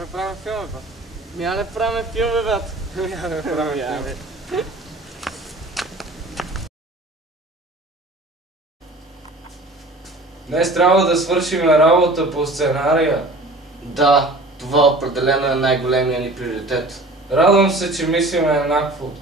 не правим филми, брат. Я не правим филми, брат. Я не правим филми. Днес трябва да свършим работа по сценария. Да, това определено е най-големия ни приоритет. Радвам се, че мислим еднакво.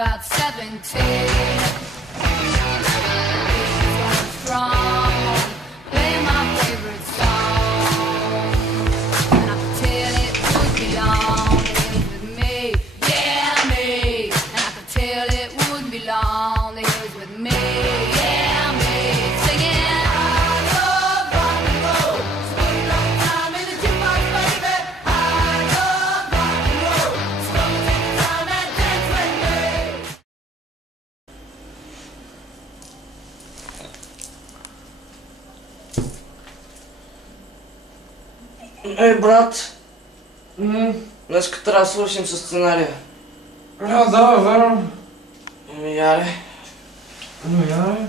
About 17, strong, play my favorite song, and I could tell it would belong to him with me, yeah me, and I could tell it would belong to him with me, yeah me, singing I love rock and roll, spend a long time in the jukebox, baby. I love rock and roll, so come and take the time and dance with me. Ей, брат! Днеска трябва да свършим със сценария. Да, верно. Яре. Яре.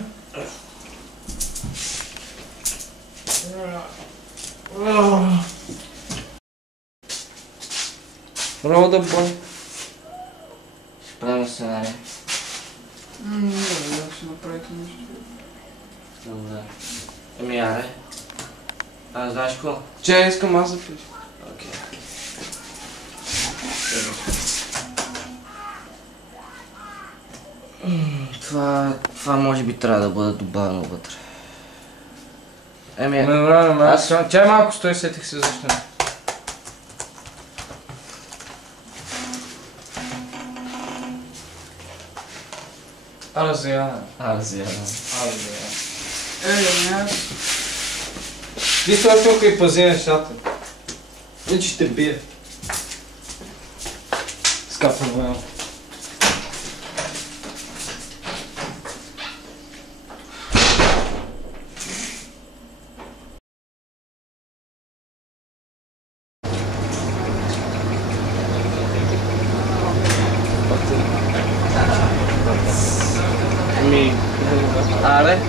Рода бой. Ще правим сценария. Добре, ще направите нещо. Добре. Яре. Знаеш какво? Че, искам аз да пиша. Окей. Това може би трябва да бъде добавено вътре. Време, чай малко стой, сетих се защо. Арзияна. Ти стой тук и пази нещата. И че ще бие. Скапа воел. Аре?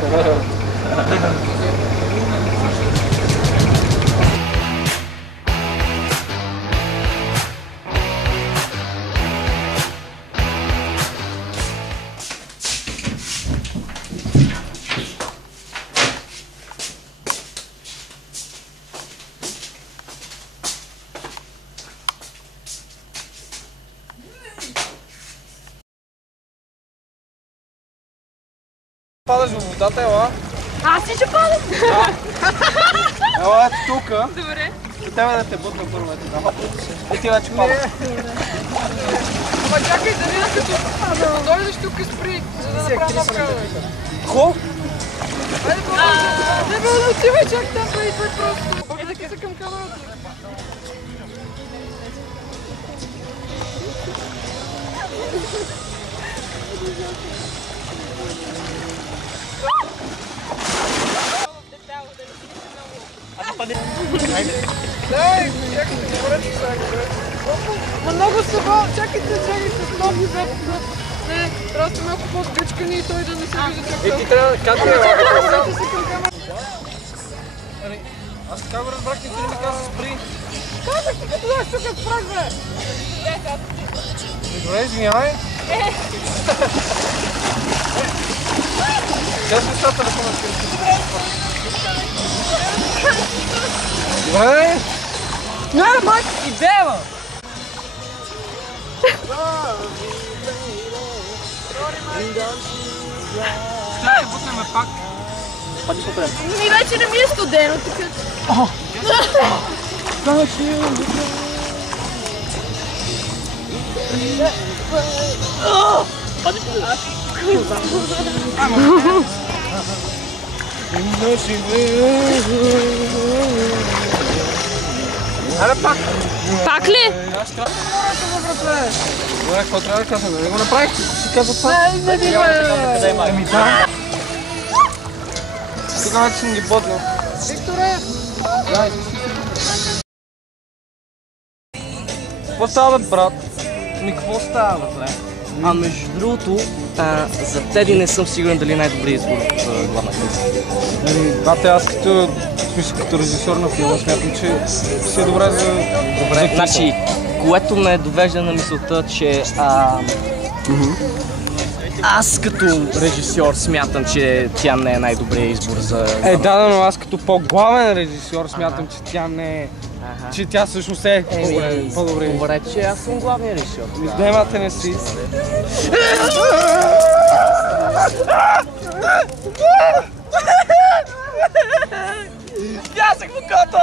Падаш в водата, ела. Аз си ще падам! Ела, ето тука. Добре. И тебе да те бутна първо ето там. И ти вече падаш. Ама чакай да видя като дойдеш тук и спри, за да направя мапка. Хо? Айде по-малко. Не бе да отивай чак там, да идвай просто. Обърнете се към камерата. Дай, чакайте, говорете сега. Много се бъл, чакайте, с нови ветка. Не, трябва да сте малко по-сгъчкани и той да не се вижда чак. Ти трябва, как да е? Обърнете се към камерата. Аз така го разбрах, ти не ми каза спри. Казах ти като дойдеш тук с прах, бе. Добре, извинявай. Чакай нещата да помъскам. Добре. Не, май, идея! Ще бутнем пак. Ми вече не ми е студено, така. Аре пак! Пак ли? Аз трябва да го братле! Добре, какво трябва да казваме? Не го направих, си казва това. Не, не, Еми да. Тогава че съм ги боднал. Викторе! Какво става, бе, брат? Ми какво става, бе? А между другото, за Теди не съм сигурен дали най-добрият избор за главна актриса. Бате, аз като режисьор на филма смятам, че си е добре за... Добре, значи, което ме довежда на мисълта, че аз като режисьор смятам, че тя не е най-добрият избор за... Да, но аз като по-главен режисьор смятам, че тя не е... Че тя всъщност е по-добре. Добре, че аз съм главният режисьор. Издемате не си. Пясък в окото!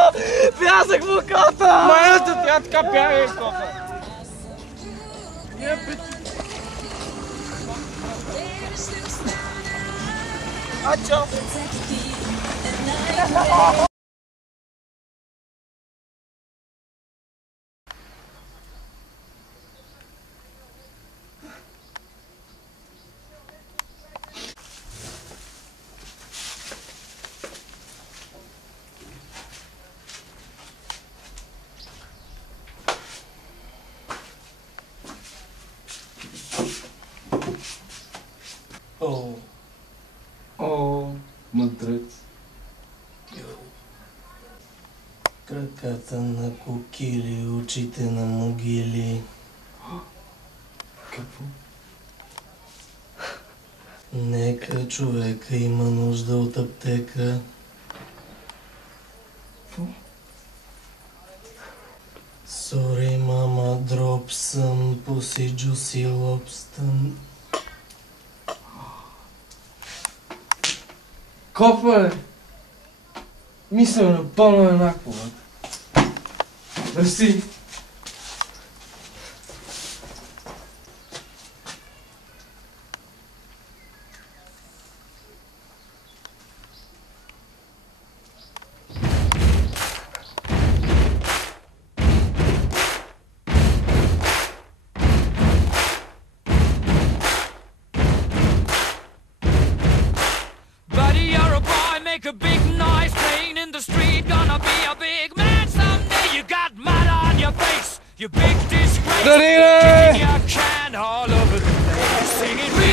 Пясък в окото! Майната, тя така бяга и кофа. Ачо! О, мъдрец. Краката на кокили, очите на могили. Какво? Нека човека има нужда от аптека. Sorry, mama, drop some pussy juicy lobster. Копа, мисля напълно еднакво, бе. Мерси. Make a big noise playing in the street. Gonna be a big man someday. You got mud on your face. You big disgrace. Danilo! Kicking your can all over the place. Singing, we